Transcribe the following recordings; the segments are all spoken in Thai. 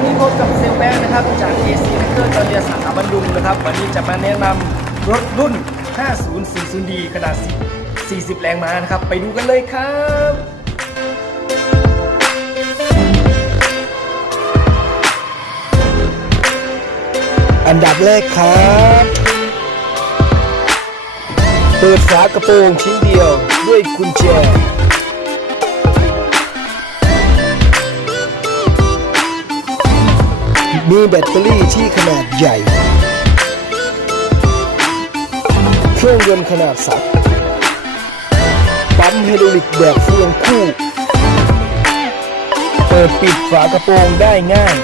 วันนี้พบกับเซลแบงค์นะครับจาก AC เครื่องจอเรียสาขาบรรลุงนะครับ วันนี้จะมาแนะนำรถรุ่น 5040D ขนาด 40 แรงม้านะครับ ไปดูกันเลยครับอันดับแรกครับ เปิดฝากระโปรงชิ้นเดียวด้วยกุญแจ มีแบตเตอรี่ที่ขนาดใหญ่ เครื่องยนต์ขนาดสับปั๊มไฮดรอลิกแบบเฟืองคู่ เปิดปิดฝากระโปรงได้ง่าย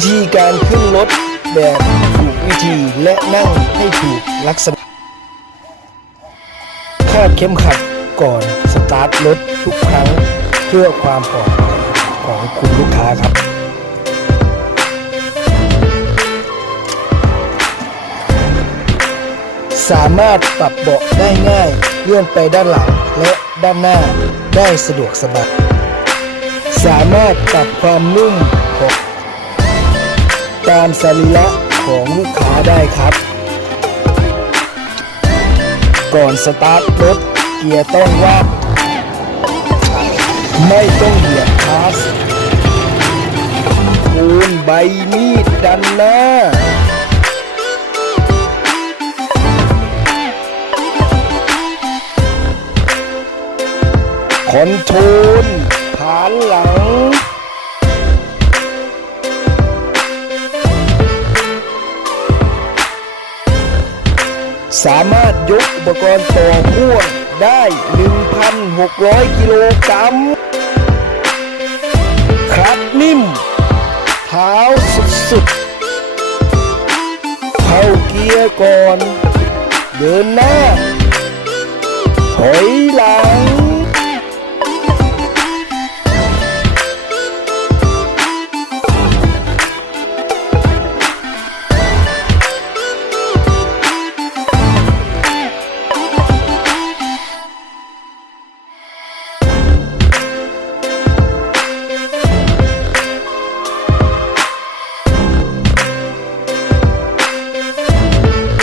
วิธีการขึ้นรถแบบถูกวิธีและนั่งให้ถูกลักษณะคาดเข็มขัดก่อนสตาร์ทรถทุกครั้งเพื่อความปลอดภัยของคุณลูกค้าครับ สามารถปรับเบาะได้ง่ายเลื่อนไปด้านหลังและด้านหน้าได้สะดวกสบายสามารถปรับความนุ่มของ ตามสรีระของลูกค้าได้ครับ ก่อนสตาร์ทรถเกียร์ต้องว่างไม่ต้องเหยียบคลัสคูณใบมีดดันหน้าคอนโทรลผานหลัง สามารถยกอุปกรณ์ต่อพ่วงได้ 1,600 กิโลกรัมครับนิ่ม เท้าสุดๆ เข้าเกียร์ก่อน เดินหน้า ถอยหลัง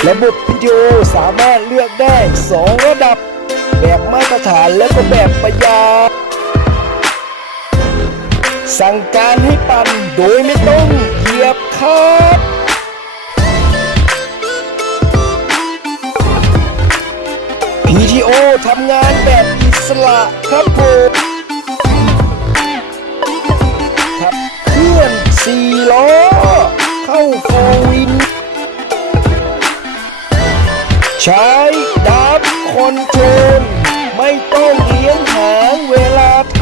ระบบวิดีโอสามารถเลือกได้ 2 ระดับ แบบมาตรฐานและก็แบบประหยัดสั่งการให้ปั่นโดยไม่ต้องเหยียบคลัด PTO ทำงานแบบอิสระครับผมขับเคลื่อน4ล้อ ใช้ดับคนโทรลไม่ต้องเลี้ยงหางเวลาไถ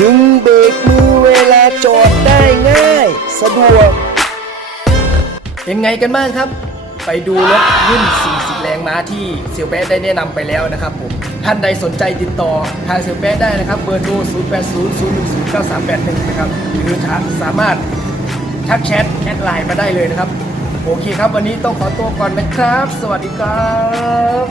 ดึงเบรกมือเวลาจอดได้ง่าย สะดวก เป็นไงกันบ้างครับ ไปดูรถรุ่น 40 แรงม้าที่เซลแป๊ะได้แนะนำไปแล้วนะครับผม ท่านใดสนใจติดต่อทางเซลแป๊ะได้นะครับ เบอร์โทร 0 8 0 0 1 0 9 3 8 1 นะครับ หรือสามารถ ทักแชทแอดไลน์มาได้เลยนะครับ โอเคครับ วันนี้ต้องขอตัวก่อนนะครับ สวัสดีครับ